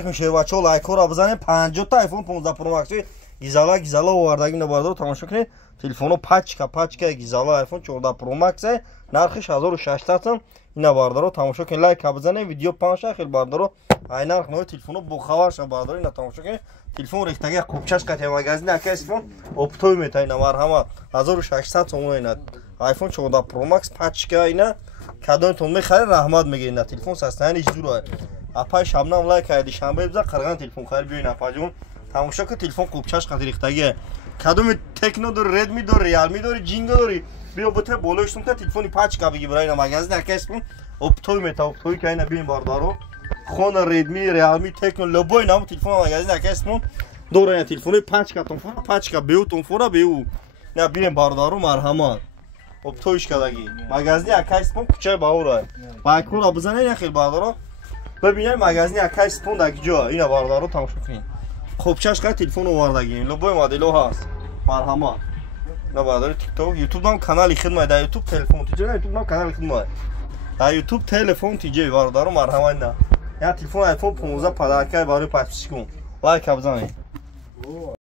Шервачо лайкора бизанед 50 та iPhone 15 Pro Max гизала овардаги набардаро тамошо кунед. Телефоно пачка гизала iPhone 14 Pro Max нархиш 1600 сом. Ина бардаро тамошо кунед. Лайк бизанед, видео панша хел бардаро ай нарх нои телефоно бо хаварша бардаро ина тамошо кунед. Телефон рехтаги қупчаш қати магазин акас телефон оптои метай ина марҳама 1600 сом ина iPhone 14 Pro Max пачка ина кадонтон мехаред раҳмат мегӯед. Ина телефон састани зура апай шабнам лайк кайди шанбе биза қарған телефон хайр биёин апаҷон тамошо ки телефон қупчаш қати рехтаги кадоми Tecno дори, Redmi дори, Realme дори, Jingo дори биё бутэ болоштум та телефони пачка биги бирай ина магазин акас телефон оптои мета оптои ки ина биёин бардаро хона Redmi, Realme, Tecno лобой нам телефон магазин акас телефон дора ина телефони пачка тонфора пачка биё тонфора биё ина биёин бардаро марҳамат оптоиш кадаги магазин акас телефон кучай баора байкора бизанед ин хел бардаро ببینید مغازه اکای سپون در کجا اینا باردارو تماشا کنید. خب چشم تلفن آوردگی لوبای مدل هست مرحمت نه باردار تیک توک یوتیوب هم کانال خدمت در یوتیوب تلفن تیجه یوتیوب هم کانال خدمت در یوتیوب تلفن تیجه باردارو مرحمت نه یا تلفن آیفون 15 پدرکای برای پاتیش کن لایک بزنید.